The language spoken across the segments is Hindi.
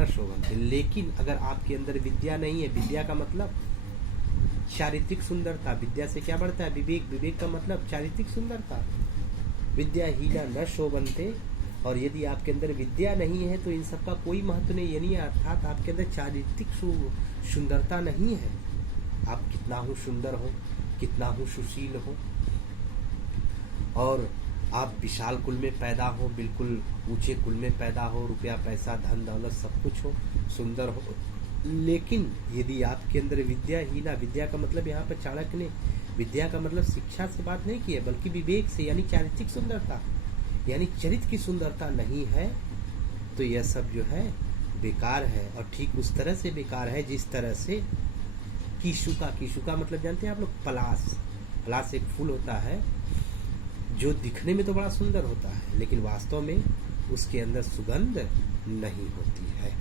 न शोभन्ते। लेकिन अगर आपके अंदर विद्या नहीं है, विद्या का मतलब चारित्रिक सुंदरता, विद्या से क्या बढ़ता है? विवेक, विवेक का मतलब चारित्रिक सुंदरता। विद्याहीना न शोभन्ते, और यदि आपके अंदर विद्या नहीं है तो इन सब का कोई महत्व नहीं, यानी अर्थात आपके अंदर चारित्रिक सुंदरता नहीं है। आप कितना हो सुंदर हो, कितना हो सुशील हो, और आप विशाल कुल में पैदा हो, बिल्कुल ऊंचे कुल में पैदा हो, रुपया पैसा धन दौलत सब कुछ हो, सुंदर हो, लेकिन यदि आपके अंदर विद्या ही ना, विद्या का मतलब यहाँ पर चाणक्य ने विद्या का मतलब शिक्षा से बात नहीं की है, बल्कि विवेक से, यानी चारित्रिक सुंदरता, यानी चरित्र की सुंदरता नहीं है, तो यह सब जो है बेकार है। और ठीक उस तरह से बेकार है जिस तरह से कीशुका मतलब जानते हैं आप लोग? पलाश एक फूल होता है जो दिखने में तो बड़ा सुंदर होता है, लेकिन वास्तव में उसके अंदर सुगंध नहीं होती है।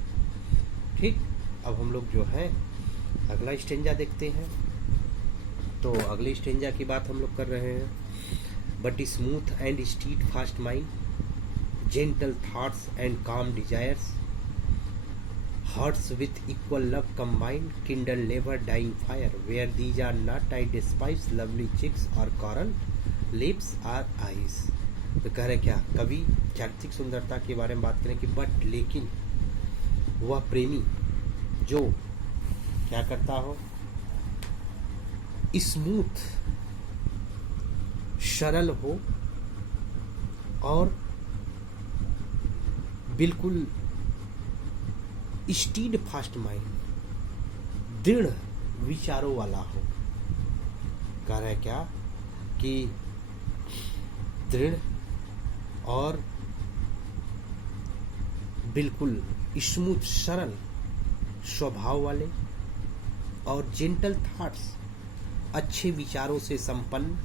ठीक, अब हम लोग जो है अगला स्टेंजा देखते हैं। तो अगले स्टेंजा की बात हम लोग कर रहे हैं। But smooth and stead fast mind, gentle thoughts and काम desires, hearts with equal love combined, kindle never dying fire, where these are not I despise lovely cheeks or coral lips or eyes। तो कह रहे क्या कवि चारित्रिक सुंदरता के बारे में बात करें कि बट लेकिन वह प्रेमी जो क्या करता हो, स्मूथ सरल हो और बिल्कुल स्टीड फास्ट माइंड, दृढ़ विचारों वाला हो। कह रहे क्या कि दृढ़ और बिल्कुल स्मूथ सरल स्वभाव वाले, और जेंटल थॉट्स अच्छे विचारों से संपन्न,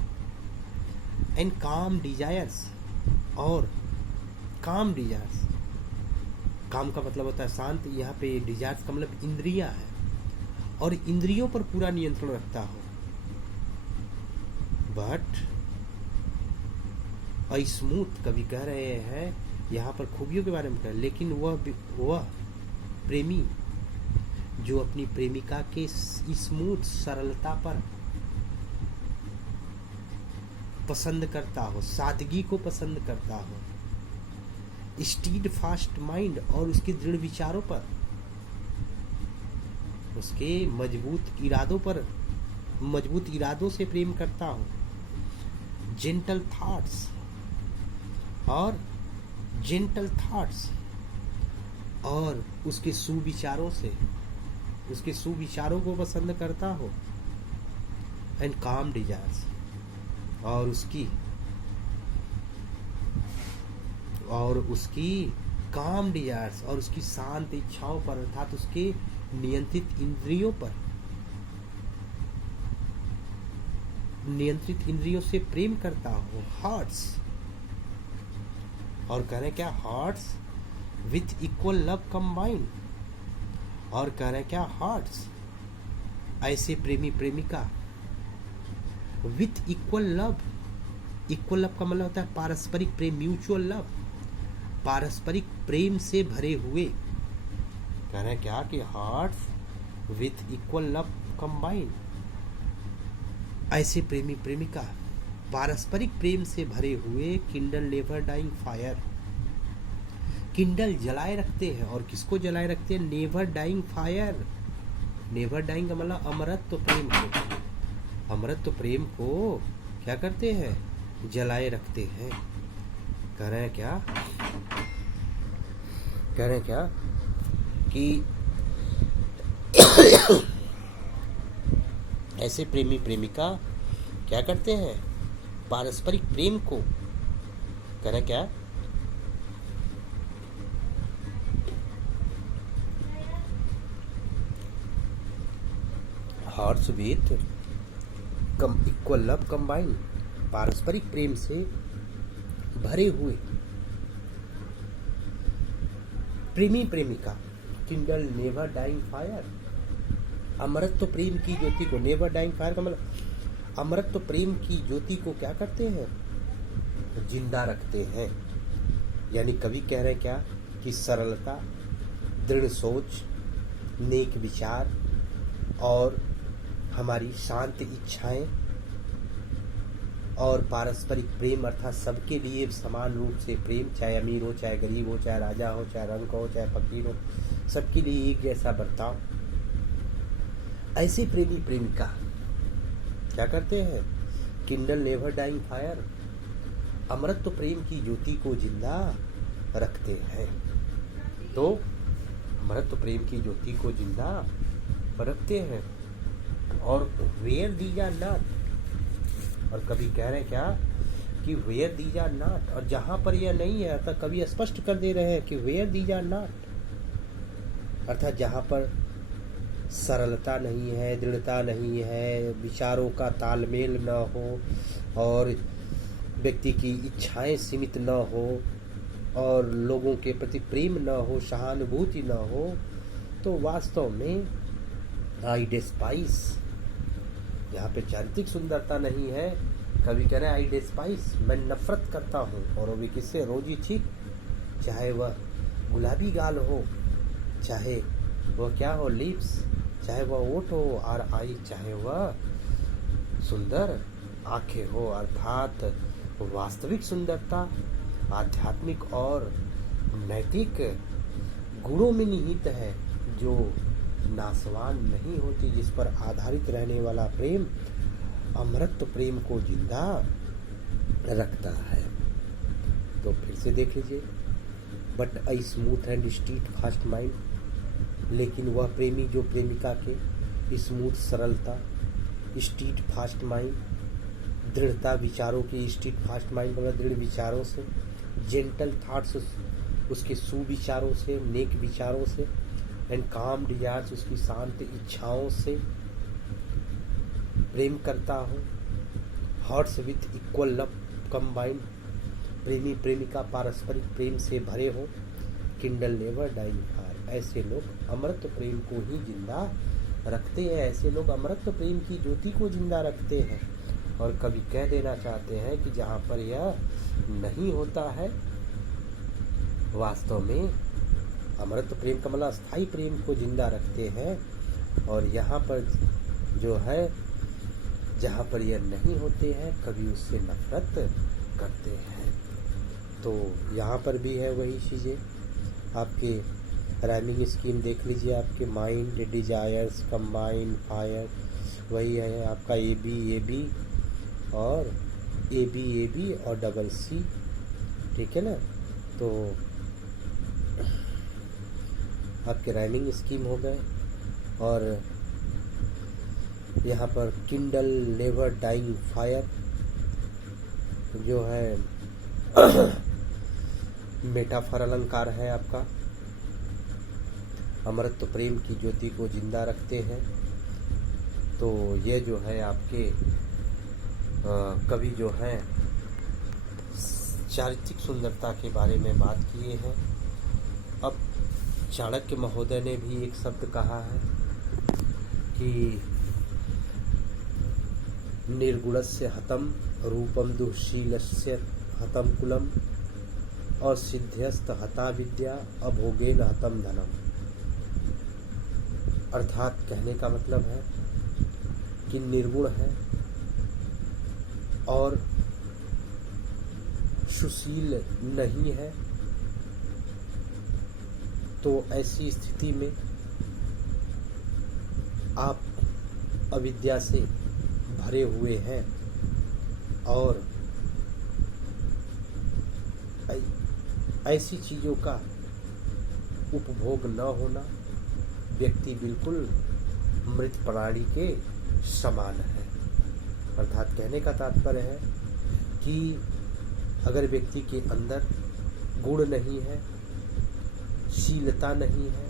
एंड काम डिजायर्स, और काम डिजायर्स, काम का मतलब होता है शांत, यहाँ पे डिजायर्स का मतलब इंद्रियां है, और इंद्रियों पर पूरा नियंत्रण रखता हो। बट स्मूथ कभी कह रहे हैं यहाँ पर खूबियों के बारे में कह रहे हैं, लेकिन वह प्रेमी जो अपनी प्रेमिका के स्मूथ सरलता पर पसंद करता हो, सादगी को पसंद करता हो, स्टीड फास्ट माइंड, और उसके दृढ़ विचारों पर, उसके मजबूत इरादों से प्रेम करता हो, जेंटल थॉट्स और उसके सुविचारों को पसंद करता हो, एंड काम डिजायर्स, और उसकी काम डिजायर्स और उसकी शांत इच्छाओं पर, अर्थात उसके नियंत्रित इंद्रियों से प्रेम करता हो, हार्ट्स, और कह रहे क्या hearts with equal love combined, और कह रहे क्या हार्ट्स ऐसे प्रेमी प्रेमिका विथ इक्वल लव का मतलब होता है पारस्परिक प्रेम, म्यूचुअल लव, पारस्परिक प्रेम से भरे हुए। कह रहे हैं क्या कि hearts with equal love combined, ऐसे प्रेमी प्रेमिका पारस्परिक प्रेम से भरे हुए, kindle never dying fire, kindle जलाए रखते हैं, और किसको जलाए रखते हैं? Never dying fire. Never dying का मतलब अमृत प्रेम को क्या करते हैं? जलाए रखते हैं। कह रहे हैं क्या कि ऐसे प्रेमी प्रेमिका क्या करते हैं? पारस्परिक प्रेम को, कह रहे क्या, hearts with equal love combined, पारस्परिक प्रेम से भरे हुए प्रेमी प्रेमिका, किंडल नेवर डाइंग फायर, अमृत प्रेम की ज्योति को, नेवर डाइंग फायर का मतलब अमृत प्रेम की ज्योति को क्या करते हैं? जिंदा रखते हैं। यानी कवि कह रहे हैं क्या कि सरलता, दृढ़ सोच, नेक विचार और हमारी शांत इच्छाएं और पारस्परिक प्रेम अर्थात सबके लिए समान रूप से प्रेम, चाहे अमीर हो, चाहे गरीब हो, चाहे राजा हो, चाहे रंग हो, चाहे फकीर हो, सबके लिए एक जैसा बर्ताव। ऐसे प्रेमी प्रेमिका क्या करते हैं? किंडल नेवर डाइंग फायर, अमृत प्रेम की ज्योति को जिंदा रखते हैं। तो अमृत प्रेम की ज्योति को जिंदा रखते हैं। और वेयर दीज आर नॉट, और कभी कह रहे हैं क्या कि वेयर दीज आर नॉट, और जहां पर यह नहीं है अर्थात कभी स्पष्ट कर दे रहे हैं कि वेयर दीज आर नॉट, अर्थात जहां पर सरलता नहीं है, दृढ़ता नहीं है, विचारों का तालमेल न हो और व्यक्ति की इच्छाएं सीमित न हो और लोगों के प्रति प्रेम न हो, सहानुभूति न हो, तो वास्तव में आई डेस्पाइस, यहाँ पे चारित्रिक सुंदरता नहीं है। कभी कह रहे हैं आई डेस्पाइस, मैं नफरत करता हूँ, और वो भी किससे? रोजी ठीक, चाहे वह गुलाबी गाल हो, चाहे वह क्या हो, लिप्स, चाहे वह ओठ हो, और आई चाहे वह सुंदर आंखें हो, अर्थात वास्तविक सुंदरता आध्यात्मिक और नैतिक गुणों में निहित है, जो नासवान नहीं होती, जिस पर आधारित रहने वाला प्रेम अमृत प्रेम को जिंदा रखता है। तो फिर से देख लीजिए, but I smooth and street fast mind, लेकिन वह प्रेमी जो प्रेमिका के स्मूथ सरलता, स्ट्रीट फास्ट माइंड, दृढ़ता विचारों की, स्ट्रीट फास्ट माइंड मतलब दृढ़ विचारों से, जेंटल थॉट्स उसके सुविचारों से, नेक विचारों से, एंड काम डिजायर्स उसकी शांत इच्छाओं से प्रेम करता हो, hearts with equal love combined, प्रेमी प्रेमिका पारस्परिक प्रेम से भरे हो, किंडल नेवर डाइंग फायर, ऐसे लोग अमृत प्रेम को ही जिंदा रखते हैं, ऐसे लोग अमृत प्रेम की ज्योति को जिंदा रखते हैं। और कभी कह देना चाहते हैं कि जहाँ पर यह नहीं होता है, वास्तव में अमृत प्रेम का मतलब स्थायी प्रेम को जिंदा रखते हैं, और यहाँ पर जो है जहाँ पर यह नहीं होते हैं कभी उससे नफरत करते हैं। तो यहाँ पर भी है वही चीज़ें, आपके राइमिंग स्कीम देख लीजिए, आपके माइंड डिजायर्स कंबाइन फायर, वही है आपका ए बी और ए बी और डबल सी, ठीक है ना। तो आपके राइमिंग स्कीम हो गए, और यहाँ पर किंडल नेवर डाइंग फायर जो है मेटाफर अलंकार है आपका, अमृत प्रेम की ज्योति को जिंदा रखते हैं। तो ये जो है आपके कवि जो हैं चारित्रिक सुंदरता के बारे में बात किए हैं। अब चाणक्य महोदय ने भी एक शब्द कहा है कि निर्गुणस्य हतम रूपम दुःशीलस्य हतम कुलम और सिद्ध्यस्त हता विद्या अभोगेन हतम धनम। अर्थात कहने का मतलब है कि निर्गुण है और सुशील नहीं है, तो ऐसी स्थिति में आप अविद्या से भरे हुए हैं और ऐसी चीज़ों का उपभोग न होना व्यक्ति बिल्कुल मृत प्राणी के समान है। अर्थात कहने का तात्पर्य है कि अगर व्यक्ति के अंदर गुण नहीं है, शीलता नहीं है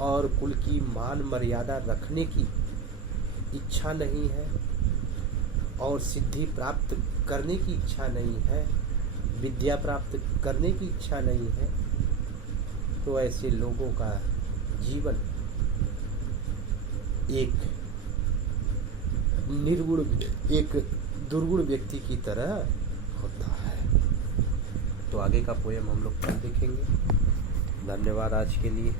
और कुल की मान मर्यादा रखने की इच्छा नहीं है और सिद्धि प्राप्त करने की इच्छा नहीं है, विद्या प्राप्त करने की इच्छा नहीं है, तो ऐसे लोगों का जीवन एक निर्गुण, एक दुर्गुण व्यक्ति की तरह होता है। तो आगे का पोयम हम लोग कल देखेंगे। धन्यवाद आज के लिए।